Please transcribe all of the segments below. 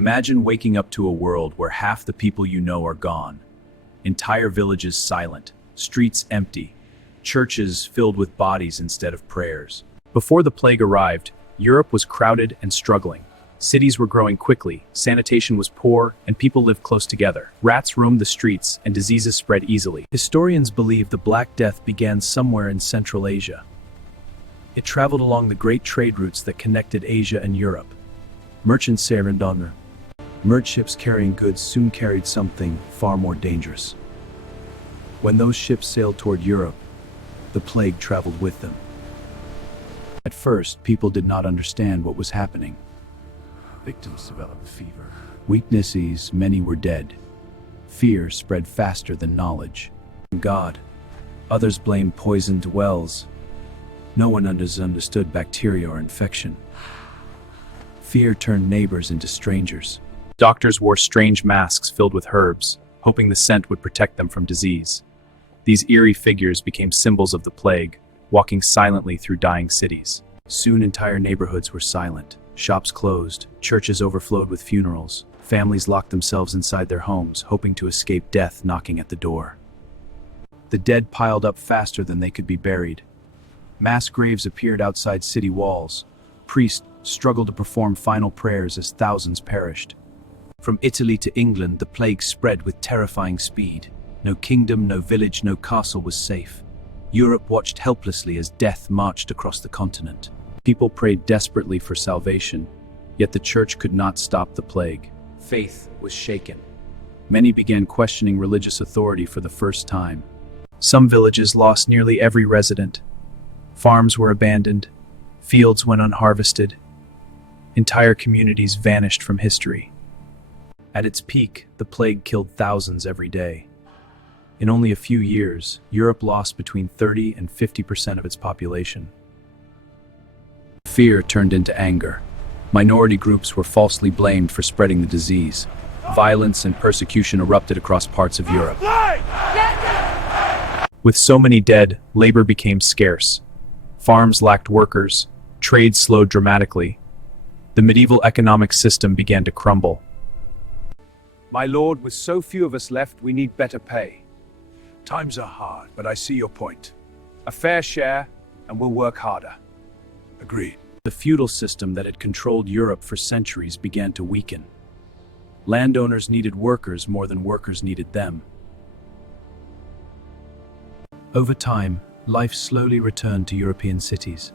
Imagine waking up to a world where half the people you know are gone. Entire villages silent, streets empty, churches filled with bodies instead of prayers. Before the plague arrived, Europe was crowded and struggling. Cities were growing quickly, sanitation was poor, and people lived close together. Rats roamed the streets, and diseases spread easily. Historians believe the Black Death began somewhere in Central Asia. It traveled along the great trade routes that connected Asia and Europe. Merchants sailed on merchant ships carrying goods soon carried something far more dangerous. When those ships sailed toward Europe, the plague traveled with them. At first, people did not understand what was happening. Victims developed fever. Weaknesses, many were dead. Fear spread faster than knowledge. God. Others blamed poisoned wells. No one understood bacteria or infection. Fear turned neighbors into strangers. Doctors wore strange masks filled with herbs, hoping the scent would protect them from disease. These eerie figures became symbols of the plague, walking silently through dying cities. Soon entire neighborhoods were silent. Shops closed, churches overflowed with funerals. Families locked themselves inside their homes, hoping to escape death knocking at the door. The dead piled up faster than they could be buried. Mass graves appeared outside city walls. Priests struggled to perform final prayers as thousands perished. From Italy to England, the plague spread with terrifying speed. No kingdom, no village, no castle was safe. Europe watched helplessly as death marched across the continent. People prayed desperately for salvation, yet the church could not stop the plague. Faith was shaken. Many began questioning religious authority for the first time. Some villages lost nearly every resident. Farms were abandoned. Fields went unharvested. Entire communities vanished from history. At its peak, the plague killed thousands every day. In only a few years, Europe lost between 30 and 50% of its population. Fear turned into anger. Minority groups were falsely blamed for spreading the disease. Violence and persecution erupted across parts of Europe. With so many dead, labor became scarce. Farms lacked workers. Trade slowed dramatically. The medieval economic system began to crumble. My lord, with so few of us left, we need better pay. Times are hard, but I see your point. A fair share, and we'll work harder. Agreed. The feudal system that had controlled Europe for centuries began to weaken. Landowners needed workers more than workers needed them. Over time, life slowly returned to European cities.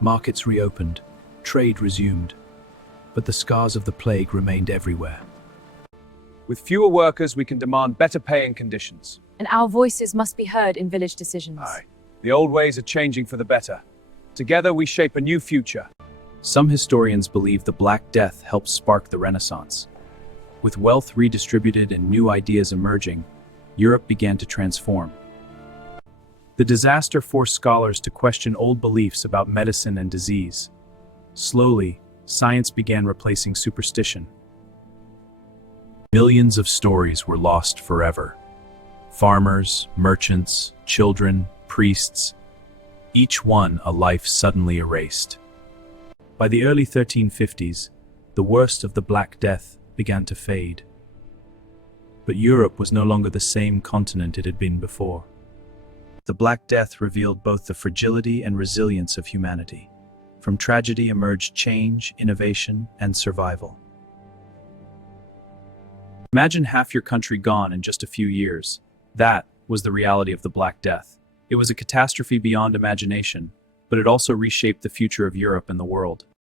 Markets reopened, trade resumed, but the scars of the plague remained everywhere. With fewer workers, we can demand better pay and conditions. And our voices must be heard in village decisions. Aye. The old ways are changing for the better. Together we shape a new future. Some historians believe the Black Death helped spark the Renaissance. With wealth redistributed and new ideas emerging, Europe began to transform. The disaster forced scholars to question old beliefs about medicine and disease. Slowly, science began replacing superstition. Millions of stories were lost forever. Farmers, merchants, children, priests, each one a life suddenly erased. By the early 1350s, the worst of the Black Death began to fade. But Europe was no longer the same continent it had been before. The Black Death revealed both the fragility and resilience of humanity. From tragedy emerged change, innovation, and survival. Imagine half your country gone in just a few years. That was the reality of the Black Death. It was a catastrophe beyond imagination, but it also reshaped the future of Europe and the world.